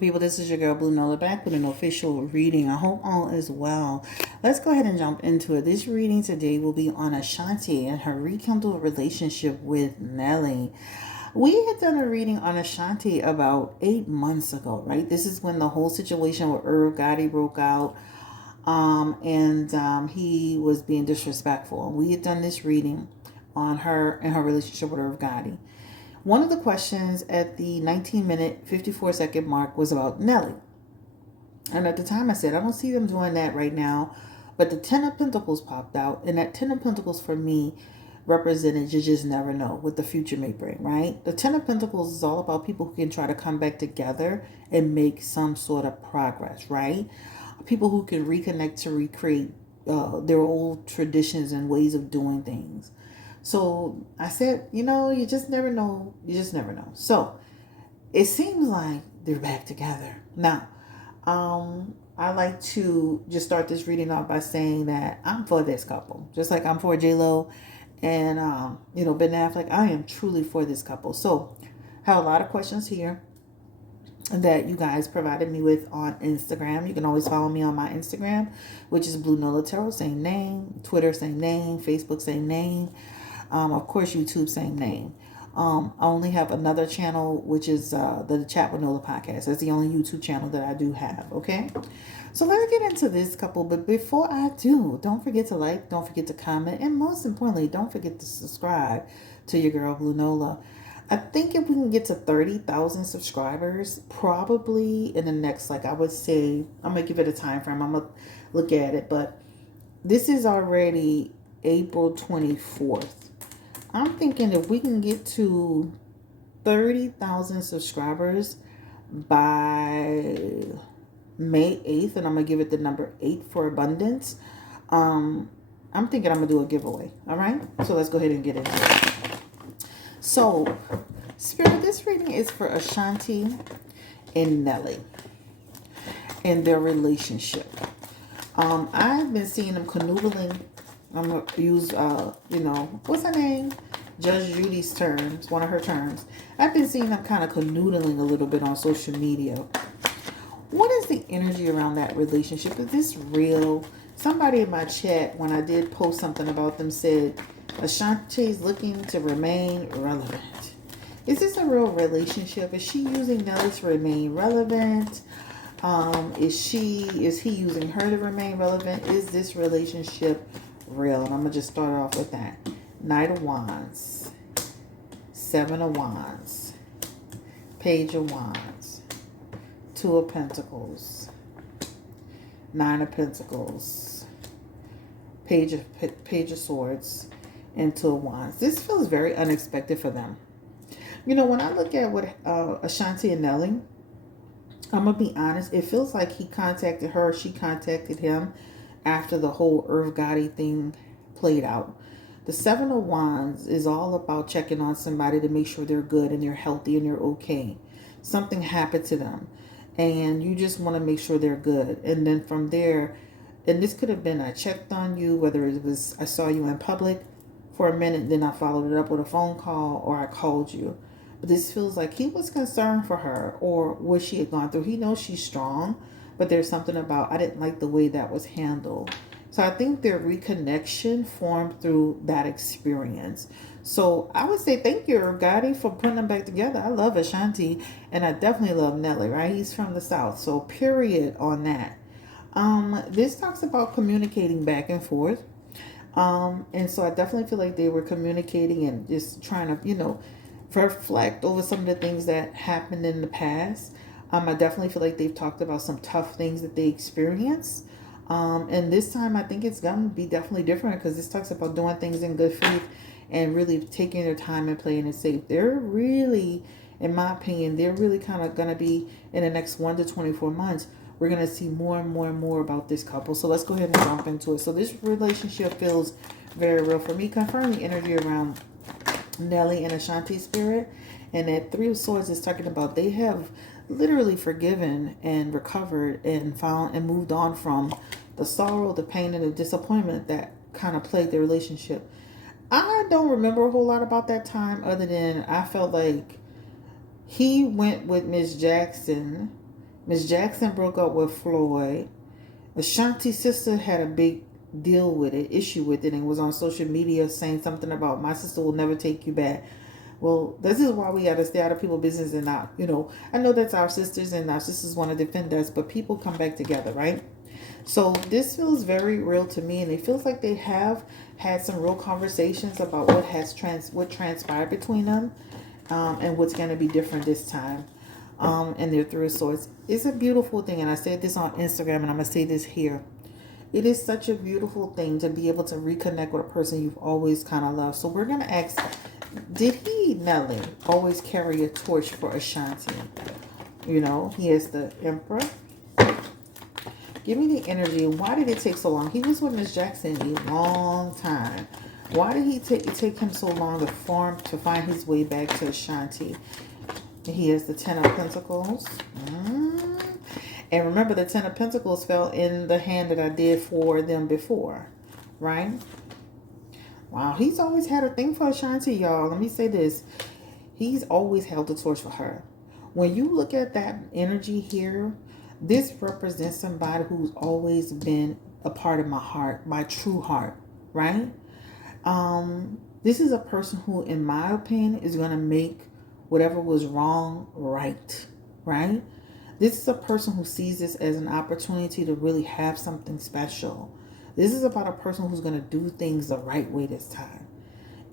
people, this is your girl Blue Nola back with an official reading. I hope all is well. Let's go ahead and jump into it. This reading today will be on Ashanti and her rekindled relationship with Nelly. We had done a reading on Ashanti about 8 months ago, right? This is when the whole situation with Irv Gotti broke out. And he was being disrespectful. We had done this reading on her and her relationship with Irv Gotti. One of the questions at the 19-minute, 54-second mark was about Nelly. And at the time I said, I don't see them doing that right now. But the Ten of Pentacles popped out. And that Ten of Pentacles for me represented you just never know what the future may bring, right? The Ten of Pentacles is all about people who can try to come back together and make some sort of progress, right? People who can reconnect to recreate their old traditions and ways of doing things. So I said, you just never know. You just never know. So it seems like they're back together. Now, I like to just start this reading off by saying that I'm for this couple. Just like I'm for J-Lo and, Ben Affleck. I am truly for this couple. So I have a lot of questions here that you guys provided me with on Instagram. You can always follow me on my Instagram, which is Blue Nola Tarot, same name. Twitter, same name. Facebook, same name. Of course, YouTube, same name. I only have another channel, which is the Chat with Nola podcast. That's the only YouTube channel that I do have, okay? So let's get into this couple. But before I do, don't forget to like, don't forget to comment, and most importantly, don't forget to subscribe to your girl, Blue Nola. I think if we can get to 30,000 subscribers, probably in the next, I would say, I'm going to give it a time frame. I'm going to look at it. But this is already April 24th. I'm thinking if we can get to 30,000 subscribers by May 8th, and I'm going to give it the number 8 for abundance, I'm thinking I'm going to do a giveaway. All right? So let's go ahead and get into it. So, Spirit, this reading is for Ashanti and Nelly and their relationship. I've been seeing them canoodling. I'm going to use, what's her name? Judge Judy's terms, one of her terms. I've been seeing them kind of canoodling a little bit on social media. What is the energy around that relationship? Is this real? Somebody in my chat, when I did post something about them, said Ashanti's looking to remain relevant. Is this a real relationship? Is she using Nelly to remain relevant? Is he using her to remain relevant? Is this relationship real? And I'm going to just start off with that. Knight of Wands. 7 of Wands. Page of Wands. 2 of Pentacles. 9 of Pentacles. Page of Swords. And 2 of Wands. This feels very unexpected for them. When I look at what Ashanti and Nelly, I'm going to be honest, it feels like he contacted her, she contacted him after the whole Irv Gotti thing played out. The 7 of Wands is all about checking on somebody to make sure they're good and they're healthy and they're okay. Something happened to them and you just want to make sure they're good. And then from there, and this could have been I checked on you, whether it was I saw you in public for a minute, then I followed it up with a phone call or I called you. But this feels like he was concerned for her or what she had gone through. He knows she's strong, but there's something about I didn't like the way that was handled. So I think their reconnection formed through that experience. So I would say thank you, Gotti, for putting them back together. I love Ashanti and I definitely love Nelly, right? He's from the South. So period on that. This talks about communicating back and forth. And so I definitely feel like they were communicating and just trying to, reflect over some of the things that happened in the past. I definitely feel like they've talked about some tough things that they experienced. And this time I think it's going to be definitely different because this talks about doing things in good faith and really taking their time and playing it safe. They're really, in my opinion, they're really kind of going to be in the next 1 to 24 months. We're going to see more and more and more about this couple. So let's go ahead and jump into it. So this relationship feels very real for me. Confirming energy around Nelly and Ashanti spirit. And that 3 of Swords is talking about they have literally forgiven and recovered and found and moved on from the sorrow, the pain, and the disappointment that kind of plagued their relationship. I don't remember a whole lot about that time other than I felt like he went with Miss Jackson Miss Jackson broke up with Floyd. Ashanti's sister had a big deal with it, issue with it, and was on social media saying something about my sister will never take you back. Well, this is why we got to stay out of people's business and not, I know that's our sisters and our sisters want to defend us, but people come back together, right? So this feels very real to me, and it feels like they have had some real conversations about what transpired between them, and what's going to be different this time. And their Three of Swords. It's a beautiful thing, and I said this on Instagram, and I'm gonna say this here. It is such a beautiful thing to be able to reconnect with a person you've always kind of loved. So we're gonna ask, did he, Nelly, always carry a torch for Ashanti? He is the Emperor. Give me the energy. Why did it take so long? He was with Miss Jackson a long time. Why did he take him so long to find his way back to Ashanti? He has the Ten of Pentacles. And remember, the Ten of Pentacles fell in the hand that I did for them before, right? Wow, he's always had a thing for Ashanti, y'all. Let me say this. He's always held the torch for her. When you look at that energy here, this represents somebody who's always been a part of my heart, my true heart, right? This is a person who, in my opinion, is going to make whatever was wrong right? This is a person who sees this as an opportunity to really have something special. This is about a person who's going to do things the right way this time.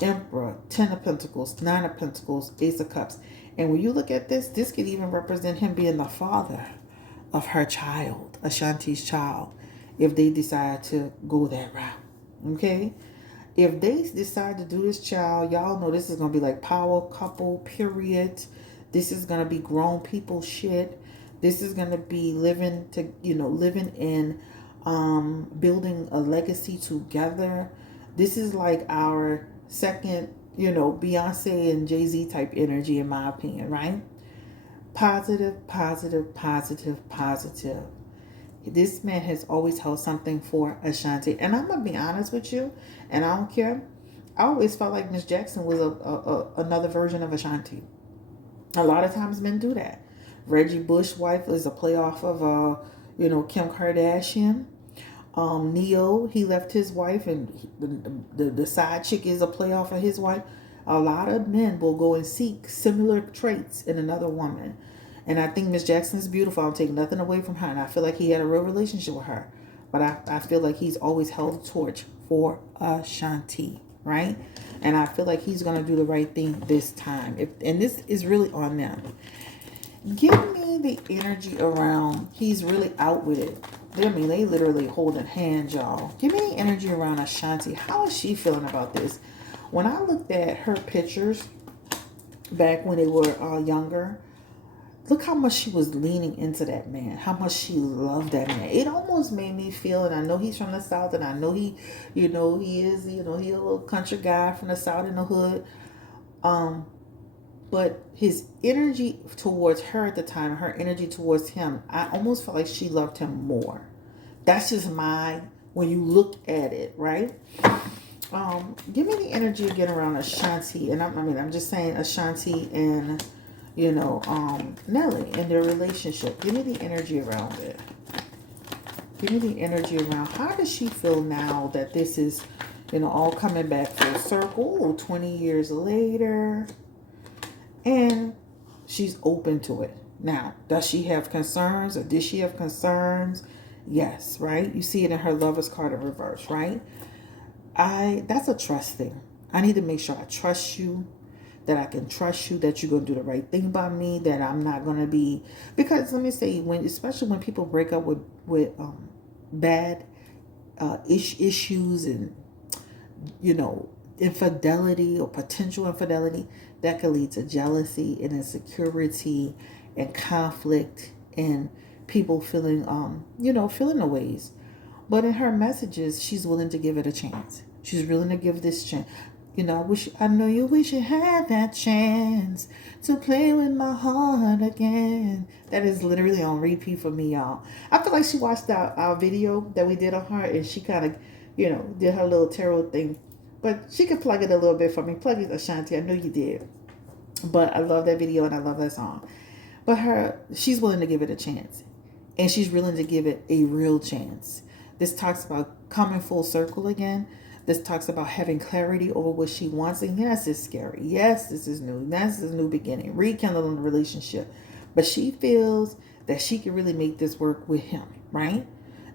Emperor, Ten of Pentacles, Nine of Pentacles, Ace of Cups. And when you look at this could even represent him being the father of her child, Ashanti's child, if they decide to go that route. Okay? If they decide to do this, child, y'all know this is going to be like power couple, period. This is going to be grown people shit. This is going to be living in building a legacy together. This is like our second, Beyonce and Jay-Z type energy, in my opinion, right? Positive, positive, positive, positive. This man has always held something for Ashanti. And I'm going to be honest with you, and I don't care. I always felt like Miss Jackson was another version of Ashanti. A lot of times men do that. Reggie Bush's wife is a playoff of, Kim Kardashian. Neo, he left his wife, and the side chick is a playoff of his wife. A lot of men will go and seek similar traits in another woman. And I think Miss Jackson is beautiful. I'll take nothing away from her. And I feel like he had a real relationship with her. But I feel like he's always held the torch for Ashanti, right? And I feel like he's going to do the right thing this time. And this is really on them. Give me the energy around, he's really out with it. They literally holding hands, y'all. Give me the energy around Ashanti. How is she feeling about this? When I looked at her pictures back when they were younger, look how much she was leaning into that man. How much she loved that man. It almost made me feel, and I know he's from the South, and I know he is, he a little country guy from the South in the hood. But his energy towards her at the time, her energy towards him, I almost felt like she loved him more. That's just when you look at it, right? Give me the energy again around Ashanti. And I'm just saying Ashanti and, Nelly and their relationship. Give me the energy around it. Give me the energy around, how does she feel now that this is, all coming back full circle 20 years later? And she's open to it. Now, does she have concerns, or did she have concerns? Yes, right? You see it in her Lover's card in reverse, right? That's a trust thing. I need to make sure I trust you, that I can trust you, that you're going to do the right thing by me, that I'm not going to be, because let me say, especially when people break up with bad issues and, infidelity or potential infidelity, that could lead to jealousy and insecurity and conflict and people feeling, feeling the ways. But in her messages, she's willing to give it a chance. She's willing to give this chance. I know you wish you had that chance to play with my heart again. That is literally on repeat for me, y'all. I feel like she watched our video that we did on her, and she kind of, did her little tarot thing. But she could plug it a little bit for me. Plug it, Ashanti. I know you did. But I love that video and I love that song. But she's willing to give it a chance. And she's willing to give it a real chance. This talks about coming full circle again. This talks about having clarity over what she wants. And yes, it's scary. Yes, this is new. This is a new beginning. Rekindling the relationship. But she feels that she can really make this work with him, right?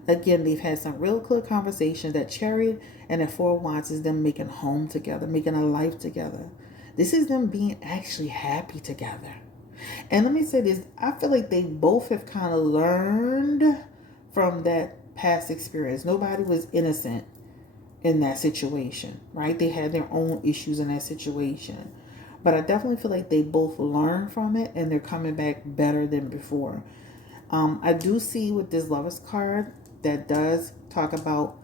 Again, they've had some real clear conversation. That Chariot and that Four of Wands is them making home together, making a life together. This is them being actually happy together. And let me say this, I feel like they both have kind of learned from that past experience. Nobody was innocent in that situation, right? They had their own issues in that situation. But I definitely feel like they both learned from it and they're coming back better than before. I do see with this Lovers card that does talk about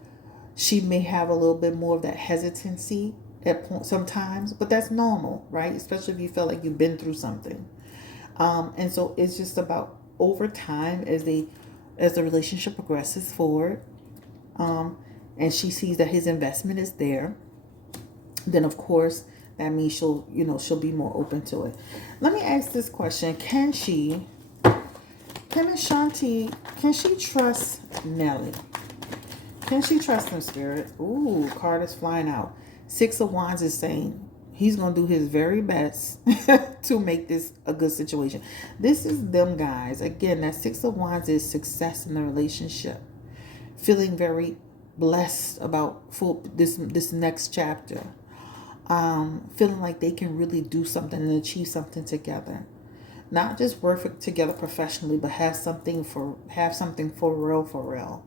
she may have a little bit more of that hesitancy at sometimes, but that's normal, right? Especially if you feel like you've been through something. And so it's just about over time as the relationship progresses forward, and she sees that his investment is there, then of course that means she'll be more open to it. Let me ask this question: Can Ashanti, can she trust Nelly? Can she trust him, Spirit? Ooh, card is flying out. Six of Wands is saying he's going to do his very best to make this a good situation. This is them guys. Again, that Six of Wands is success in the relationship. Feeling very blessed about this next chapter. Feeling like they can really do something and achieve something together. Not just work together professionally, but have something for real.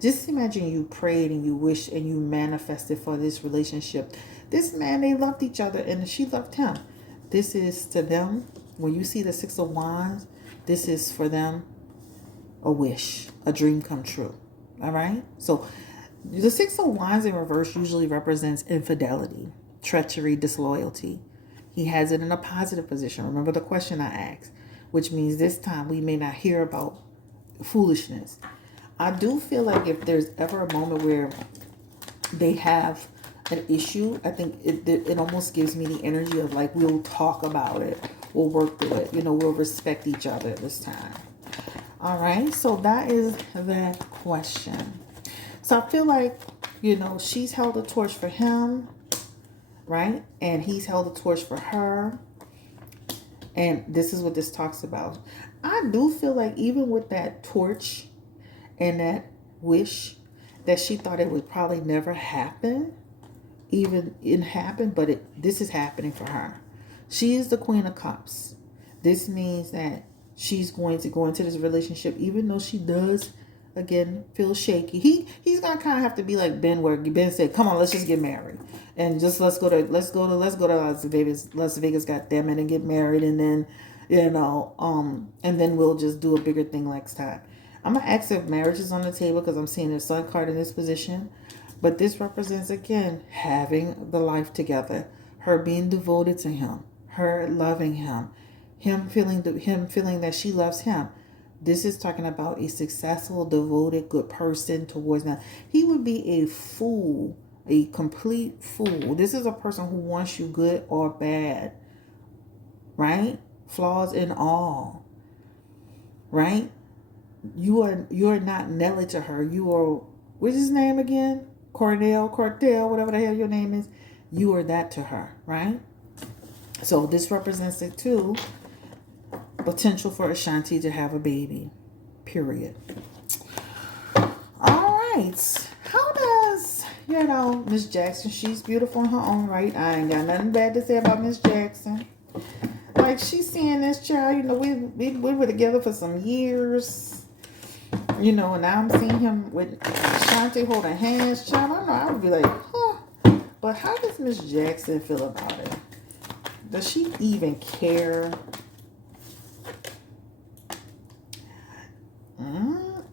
Just imagine you prayed and you wished and you manifested for this relationship. This man, they loved each other and she loved him. This is to them, when you see the Six of Wands, this is for them a wish, a dream come true. All right? So the Six of Wands in reverse usually represents infidelity, treachery, disloyalty. He has it in a positive position. Remember the question I asked, which means this time we may not hear about foolishness. I do feel like if there's ever a moment where they have an issue, I think it almost gives me the energy of like, we'll talk about it. We'll work through it. We'll respect each other this time. All right. So that is that question. So I feel like, she's held a torch for him, right? And he's held a torch for her. And this is what this talks about. I do feel like even with that torch and that wish, that she thought it would probably never happen, even it happened, but this is happening for her. She is the Queen of Cups. This means that she's going to go into this relationship, even though she does, again, feel shaky. He's gonna kind of have to be like Ben, where Ben said, "Come on, let's just get married and just let's go to Las Vegas. Las Vegas, goddamn it, and get married, and then, and then we'll just do a bigger thing next time." I'm going to ask if marriage is on the table because I'm seeing the Sun card in this position. But this represents, again, having the life together. Her being devoted to him. Her loving him. Him feeling that she loves him. This is talking about a successful, devoted, good person towards them. He would be a fool. A complete fool. This is a person who wants you good or bad. Right? Flaws in all. Right? You're not Nelly to her. You are, what's his name again? Cordell, whatever the hell your name is. You are that to her, right? So this represents it too. Potential for Ashanti to have a baby. Period. All right. How does, Miss Jackson, she's beautiful in her own right. I ain't got nothing bad to say about Miss Jackson. Like, she's seeing this child, we were together for some years. And now I'm seeing him with Ashanti holding hands. Child, I don't know. I would be like, huh. But how does Miss Jackson feel about it? Does she even care?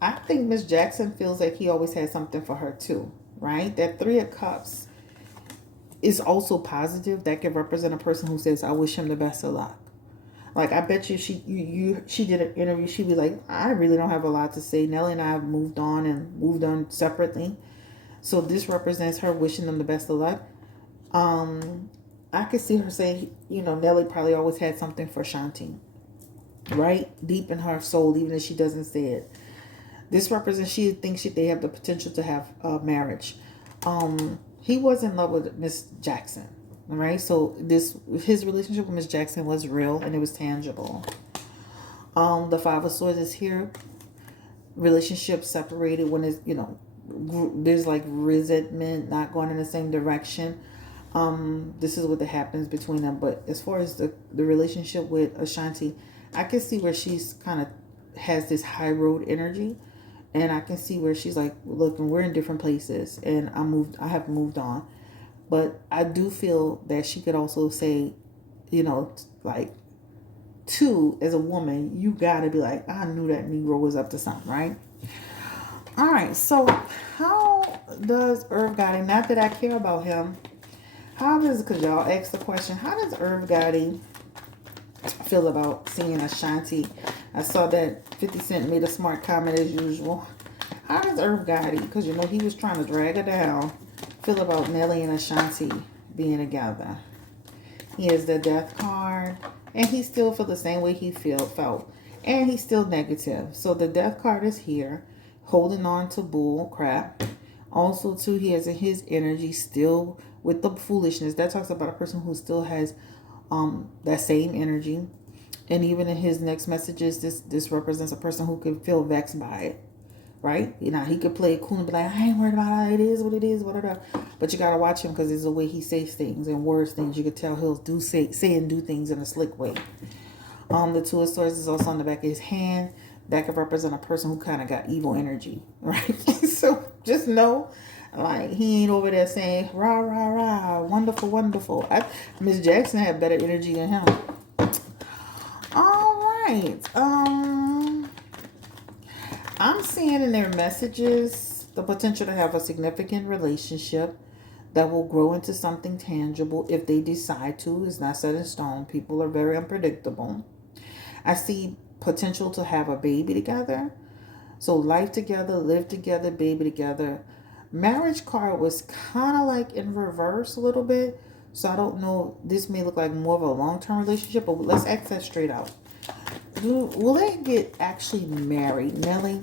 I think Miss Jackson feels like he always had something for her too, right? That Three of Cups is also positive. That can represent a person who says, I wish him the best of luck. Like, I bet you she did an interview, she'd be like, I really don't have a lot to say. Nelly and I have moved on separately. So this represents her wishing them the best of luck. I could see her saying, Nelly probably always had something for Shanti. right deep in her soul, even if she doesn't say it. This represents she thinks they have the potential to have a marriage. He was in love with Miss Jackson, all right? So his relationship with Miss Jackson was real and it was tangible. The Five of Swords is here. Relationship separated when it's, there's like resentment, not going in the same direction. This is what that happens between them. But as far as the relationship with Ashanti, I can see where she's kind of has this high road energy, and I can see where she's like, look, we're in different places, and I have moved on. But I do feel that she could also say, like, too, as a woman, you gotta be like, I knew that Negro was up to something, right? All right, so how does Irv Gotti, not that I care about him, because y'all asked the question, how does Irv Gotti feel about seeing Ashanti? I saw that 50 Cent made a smart comment as usual. How does Irv Gotti, because he was trying to drag her down, feel about Nelly and Ashanti being together? He has the death card, and he still feel the same way he felt. And he's still negative. So the death card is here, holding on to bull crap. Also, too, he has in his energy still with the foolishness. That talks about a person who still has that same energy. And even in his next messages, this represents a person who can feel vexed by it. Right? He could play it cool and be like, I ain't worried about it. It is what it is, whatever. But you got to watch him because it's the way he says things and words things. You could tell he'll say and do things in a slick way. The Two of Swords is also on the back of his hand. That could represent a person who kind of got evil energy, right? So just know, like, he ain't over there saying, rah, rah, rah, wonderful, wonderful. Miss Jackson had better energy than him. All right. I'm seeing in their messages the potential to have a significant relationship that will grow into something tangible if they decide to. It's not set in stone. People are very unpredictable. I see potential to have a baby together. So life together, live together, baby together. Marriage card was kind of like in reverse a little bit. So I don't know. This may look like more of a long-term relationship, but let's ask that straight out. Will they get actually married, Nelly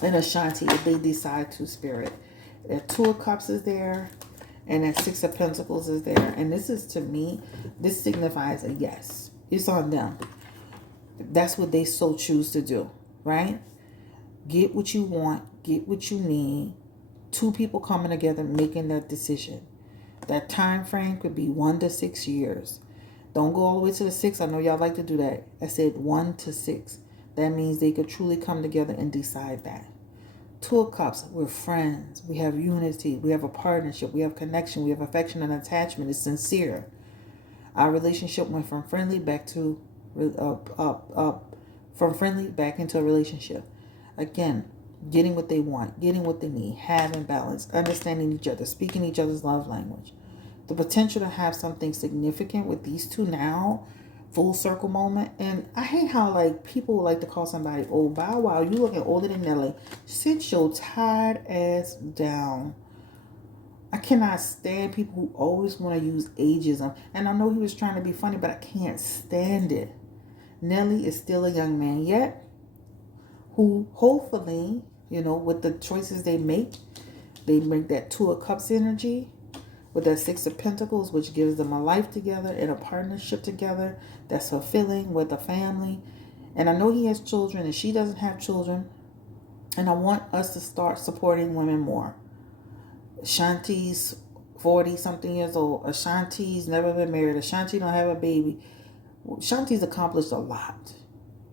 and Ashanti, if they decide to, Spirit? That Two of Cups is there, and that Six of Pentacles is there. And this is, to me, this signifies a yes. It's on them. That's what they so choose to do, right? Get what you want, get what you need. Two people coming together, making that decision. That time frame could be 1 to 6 years. Don't go all the way to the 6. I know y'all like to do that. I said 1 to 6. That means they could truly come together and decide that. Two of Cups, we're friends. We have unity. We have a partnership. We have connection. We have affection and attachment. It's sincere. Our relationship went from friendly back to from friendly back into a relationship. Again, getting what they want, getting what they need, having balance, understanding each other, speaking each other's love language. The potential to have something significant with these two now, full circle moment. And I hate how, like, people like to call somebody old. Bow Wow, you looking older than Nelly. Sit your tired ass down. I cannot stand people who always want to use ageism. And I know he was trying to be funny, but I can't stand it. Nelly is still a young man yet, who hopefully, with the choices they make that Two of Cups energy with that Six of Pentacles, which gives them a life together and a partnership together that's fulfilling with a family. And I know he has children and she doesn't have children. And I want us to start supporting women more. Ashanti's 40-something years old. Ashanti's never been married. Ashanti don't have a baby. Ashanti's accomplished a lot.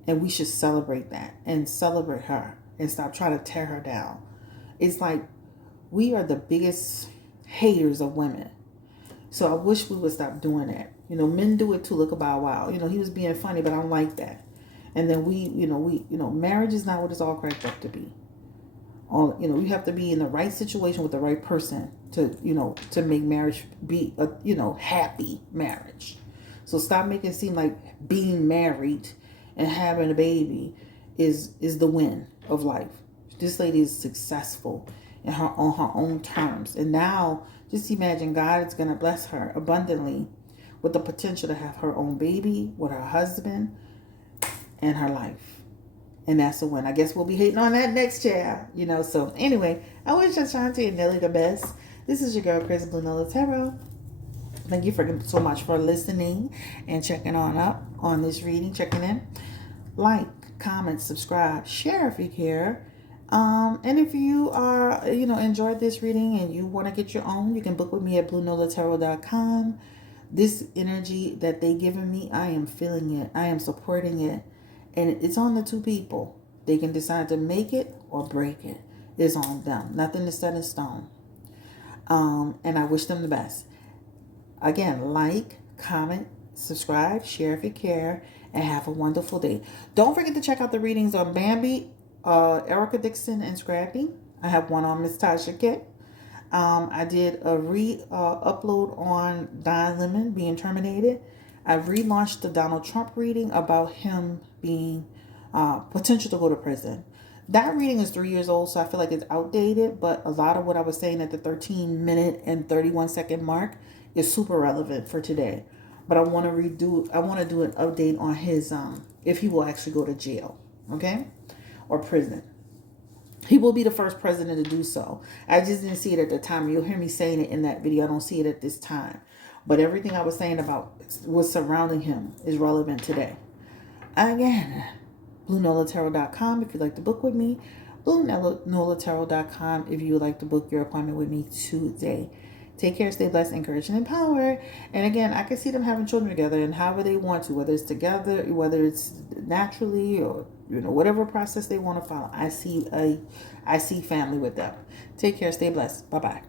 And we should celebrate that and celebrate her and stop trying to tear her down. It's like we are the biggest haters of women. So I wish we would stop doing that. Men do it too. Look at Bow Wow. He was being funny, but I don't like that. And then marriage is not what it's all cracked up to be. You have to be in the right situation with the right person to make marriage be a, happy marriage. So stop making it seem like being married and having a baby is the win of life. This lady is successful on her own terms. And now, just imagine God is going to bless her abundantly with the potential to have her own baby with her husband. in her life. And that's a win. I guess we'll be hating on that next chair, you know. So anyway, I wish Ashanti and Nelly the best. This is your girl, Chris Blue Nola Tarot. Thank you so much for listening and checking on up on this reading, checking in. Like, comment, subscribe, share if you care. And if you are, enjoyed this reading and you want to get your own, you can book with me at BlueNolaTarot.com. This energy that they given me, I am feeling it. I am supporting it. And it's on the two people. They can decide to make it or break it. It's on them. Nothing is set in stone. And I wish them the best. Again, like, comment, subscribe, share if you care, and have a wonderful day. Don't forget to check out the readings on Bambi, Erica Dixon, and Scrappy. I have one on Miss Tasha Kit. I did a upload on Don Lemon being terminated. I relaunched the Donald Trump reading about him being potential to go to prison. That reading is 3 years old, so I feel like it's outdated, but a lot of what I was saying at the 13-minute and 31-second mark is super relevant for today. But I want to do an update on his if he will actually go to jail, okay? Or prison. He will be the first president to do so. I just didn't see it at the time. You'll hear me saying it in that video. I don't see it at this time. But everything I was saying about what's surrounding him is relevant today. Again, BlueNolaTarot.com if you'd like to book with me. BlueNolaTarot.com if you would like to book your appointment with me today. Take care, stay blessed, encouraged, and empowered. And again, I can see them having children together and however they want to, whether it's together, whether it's naturally or whatever process they want to follow. I see family with them. Take care, stay blessed. Bye-bye.